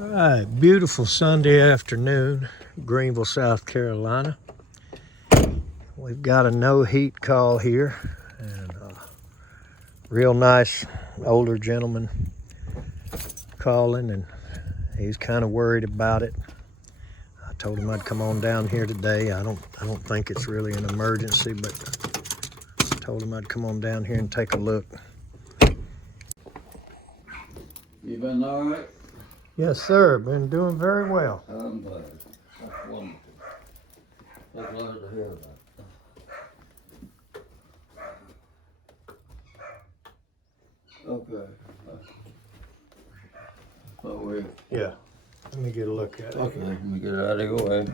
All right, beautiful Sunday afternoon, Greenville, South Carolina. We've got a no heat call here, and a real nice older gentleman calling, and he's kind of worried about it. I told him I'd come on down here today. I don't think it's really an emergency, but I told him I'd come on down here and take a look. You been all right? Yes, sir. Been doing very well. I'm glad. That's wonderful. So glad to hear that. Okay. So we. Yeah. Let me get a look at it. Okay, let me get it out of your way.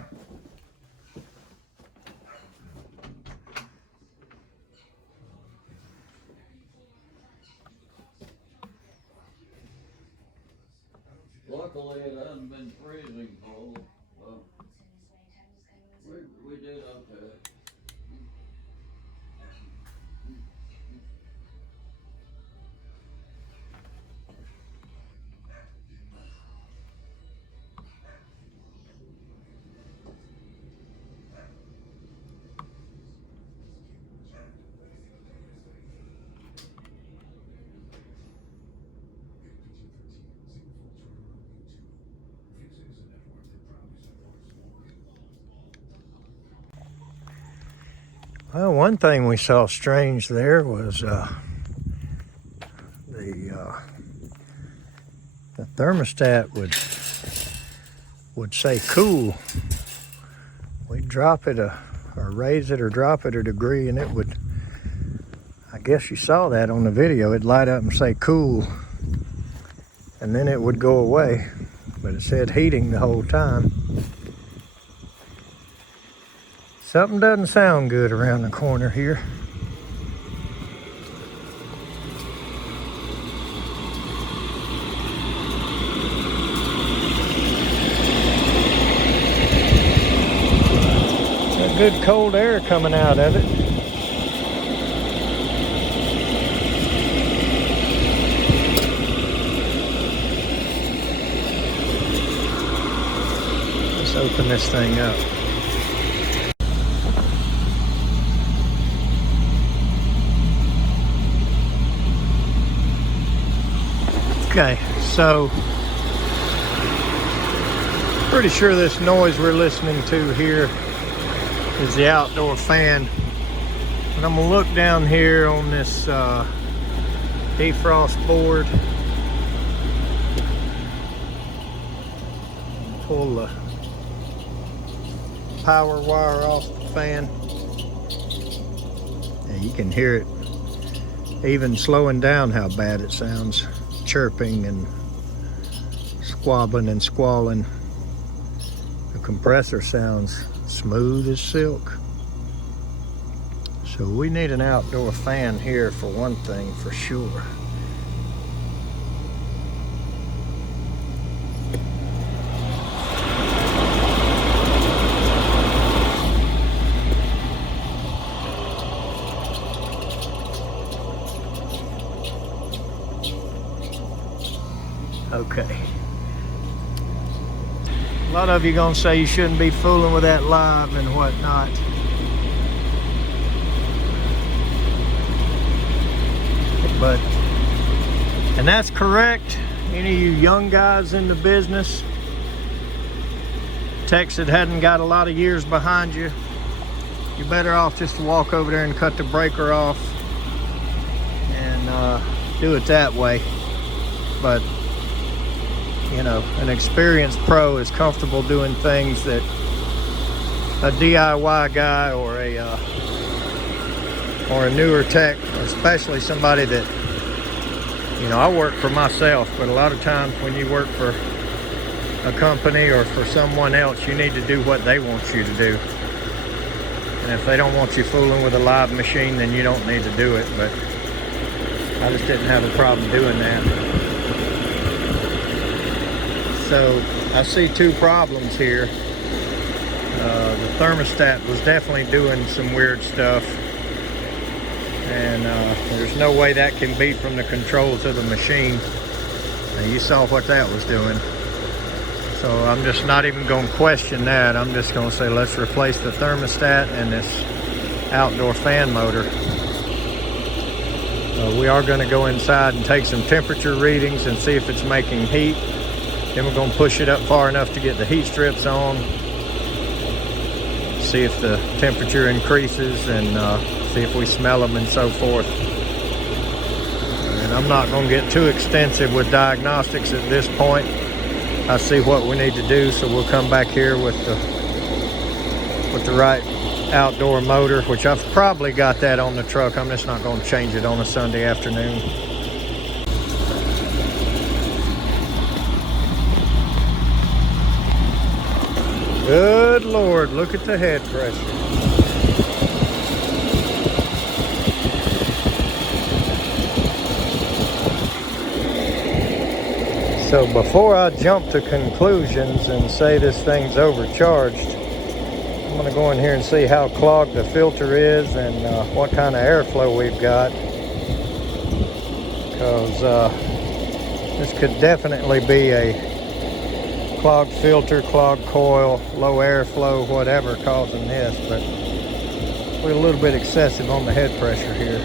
Luckily, it hasn't been freezing cold. Well, we did okay. Well, one thing we saw strange there was the thermostat would say cool. We'd drop it or raise it or drop it a degree, and it would, I guess you saw that on the video, it'd light up and say cool, and then it would go away, but it said heating the whole time. Something doesn't sound good around the corner here. Got good cold air coming out of it. Let's open this thing up. Okay, so pretty sure this noise we're listening to here is the outdoor fan. But I'm gonna look down here on this defrost board. Pull the power wire off the fan. And you can hear it even slowing down how bad it sounds. Chirping and squabbling and squalling. The compressor sounds smooth as silk. So we need an outdoor fan here for one thing for sure. Okay. A lot of you gonna say you shouldn't be fooling with that live and whatnot. And that's correct. Any of you young guys in the business, techs that hadn't got a lot of years behind you, you're better off just to walk over there and cut the breaker off and do it that way. But you know, an experienced pro is comfortable doing things that a DIY guy or a newer tech, especially somebody that, you know, I work for myself, but a lot of times when you work for a company or for someone else, you need to do what they want you to do. And if they don't want you fooling with a live machine, then you don't need to do it. But I just didn't have a problem doing that. So I see two problems here. The thermostat was definitely doing some weird stuff, and there's no way that can be from the controls of the machine. Now you saw what that was doing. So I'm just not even going to question that. I'm just going to say let's replace the thermostat and this outdoor fan motor. We are going to go inside and take some temperature readings and see if it's making heat. Then we're going to push it up far enough to get the heat strips on. See if the temperature increases and see if we smell them and so forth. And I'm not going to get too extensive with diagnostics at this point. I see what we need to do, so we'll come back here with the right outdoor motor, which I've probably got that on the truck. I'm just not going to change it on a Sunday afternoon. Good Lord, look at the head pressure. So before I jump to conclusions and say this thing's overcharged, I'm going to go in here and see how clogged the filter is and what kind of airflow we've got. Because this could definitely be a clogged filter, clogged coil, low airflow, whatever causing this. But we're a little bit excessive on the head pressure here.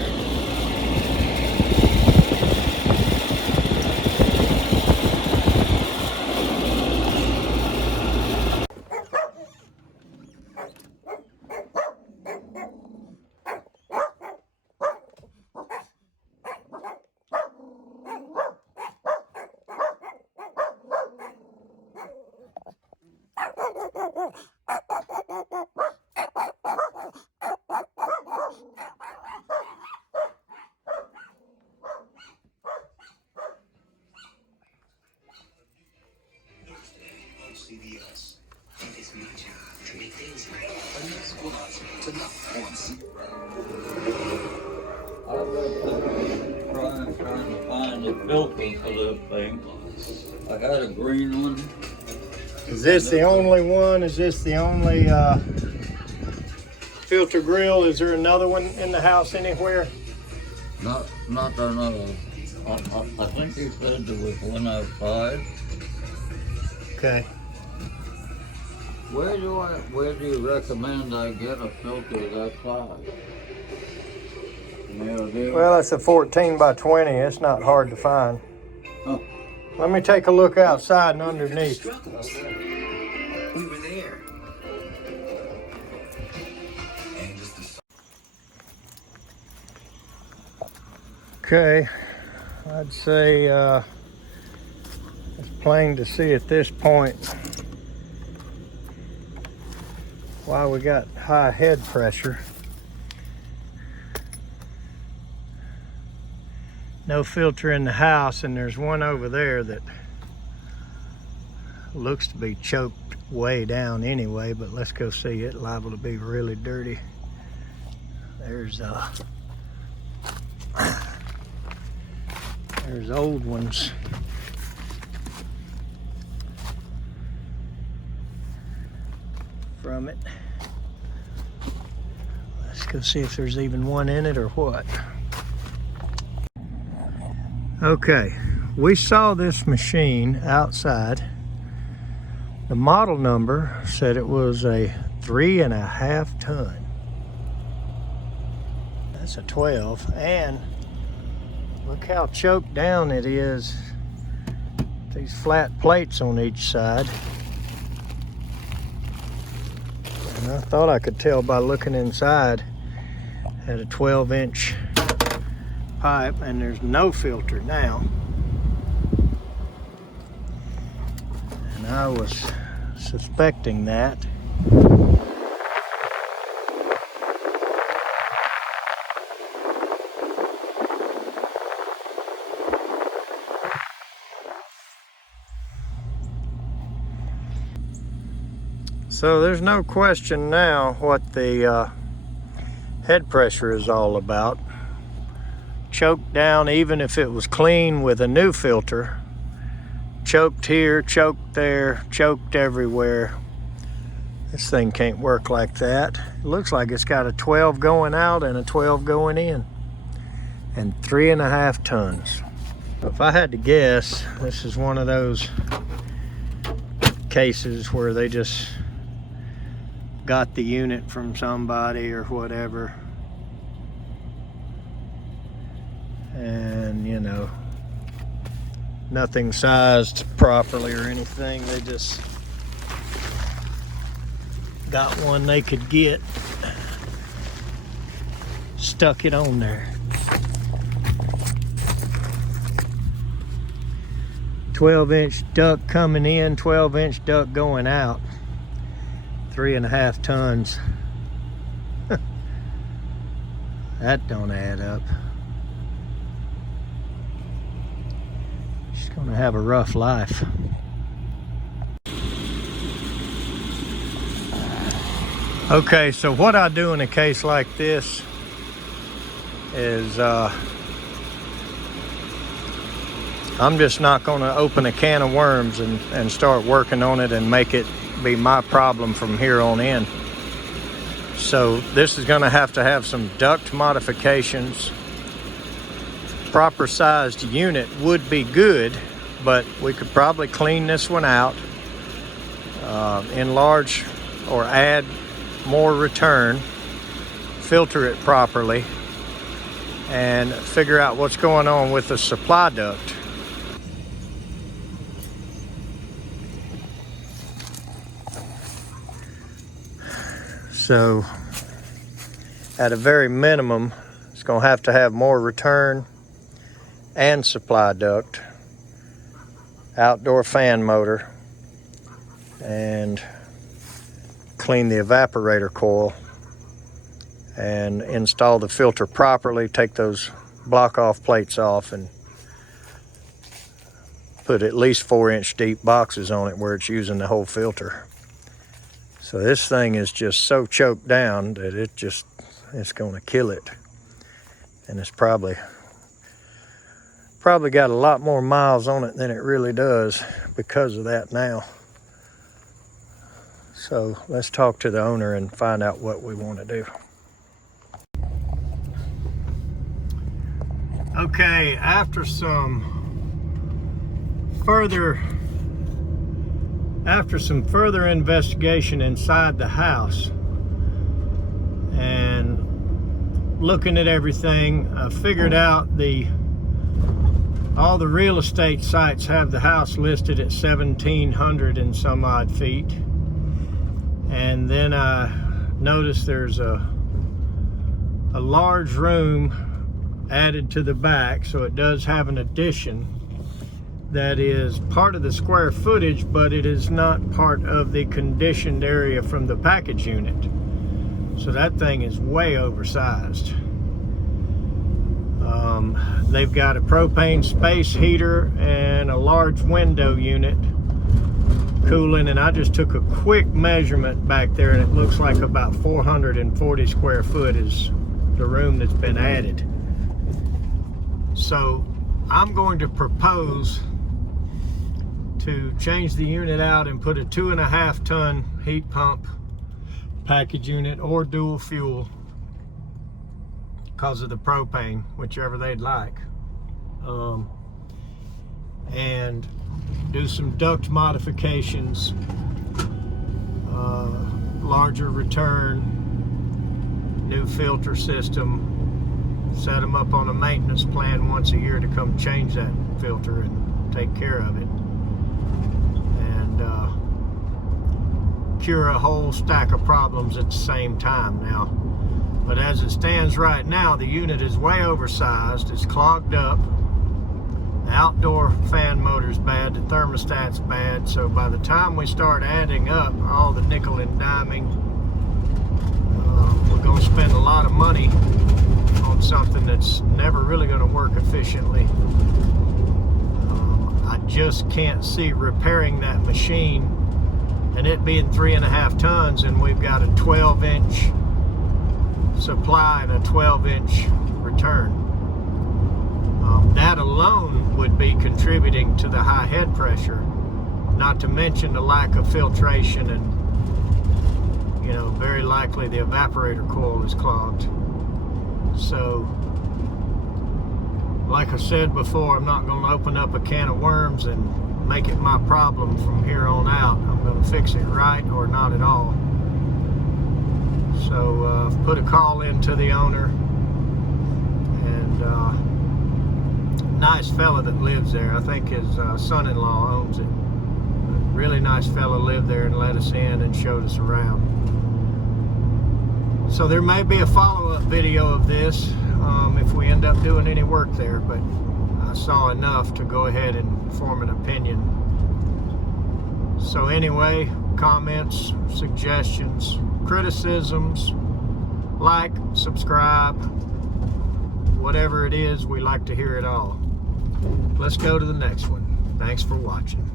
CBS. It's my job to make things right. I've been trying to find a filter for this thing. I had a green one. Is this the only one? Is this the only filter grill? Is there another one in the house anywhere? Not another. I think he said there was one outside. Okay. Where do you recommend I get a filter that size? Well, it's a 14 by 20. It's not hard to find. Huh. Let me take a look outside and underneath. We were there. Okay, I'd say it's plain to see at this point why we got high head pressure. No filter in the house, and there's one over there that looks to be choked way down anyway, but let's go see it. Liable to be really dirty. There's old ones. From it. Let's go see if there's even one in it or what. Okay, we saw this machine outside. The model number said it was a 3.5 ton. That's a 12, and look how choked down it is. These flat plates on each side. And I thought I could tell by looking inside. Had a 12-inch pipe, and there's no filter now. And I was suspecting that. So there's no question now what the head pressure is all about. Choked down even if it was clean with a new filter. Choked here, choked there, choked everywhere. This thing can't work like that. It looks like it's got a 12 going out and a 12 going in. And 3.5 tons. If I had to guess, this is one of those cases where they just got the unit from somebody or whatever, and you know, nothing sized properly or anything. They just got one they could get, stuck it on there. 12-inch duct coming in, 12-inch duct going out. 3.5 tons. That don't add up. She's gonna have a rough life. Okay, so what I do in a case like this is I'm just not going to open a can of worms and start working on it and make it be my problem from here on in. So this is going to have some duct modifications. Proper sized unit would be good, but we could probably clean this one out, enlarge or add more return, filter it properly, and figure out what's going on with the supply duct. So at a very minimum, it's going to have more return and supply duct, outdoor fan motor, and clean the evaporator coil and install the filter properly, take those block off plates off, and put at least 4-inch deep boxes on it where it's using the whole filter. So this thing is just so choked down that it's going to kill it. And it's probably got a lot more miles on it than it really does because of that now. So let's talk to the owner and find out what we want to do. Okay, after some further investigation inside the house and looking at everything, I figured out all the real estate sites have the house listed at 1,700 and some odd feet. And then I noticed there's a large room added to the back, so it does have an addition that is part of the square footage, but it is not part of the conditioned area from the package unit. So that thing is way oversized. They've got a propane space heater and a large window unit cooling, and I just took a quick measurement back there, and it looks like about 440 square foot is the room that's been added. So I'm going to propose to change the unit out and put a 2.5 ton heat pump package unit or dual fuel because of the propane, whichever they'd like, and do some duct modifications, larger return, new filter system, set them up on a maintenance plan once a year to come change that filter and take care of it, and cure a whole stack of problems at the same time now. But as it stands right now, the unit is way oversized, it's clogged up, the outdoor fan motor's bad, the thermostat's bad, so by the time we start adding up all the nickel and diming, we're going to spend a lot of money on something that's never really going to work efficiently. I just can't see repairing that machine and it being 3.5 tons, and we've got a 12-inch supply and a 12-inch return. That alone would be contributing to the high head pressure, not to mention the lack of filtration, and you know, very likely the evaporator coil is clogged. So like I said before, I'm not going to open up a can of worms and make it my problem from here on out. I'm going to fix it right or not at all. So I've put a call in to the owner, and nice fella that lives there. I think his son-in-law owns it. Really nice fella lived there and let us in and showed us around. So there may be a follow-up video of this if we end up doing any work there, but I saw enough to go ahead and form an opinion. So anyway, comments, suggestions, criticisms, like, subscribe, whatever it is, we like to hear it all. Let's go to the next one. Thanks for watching.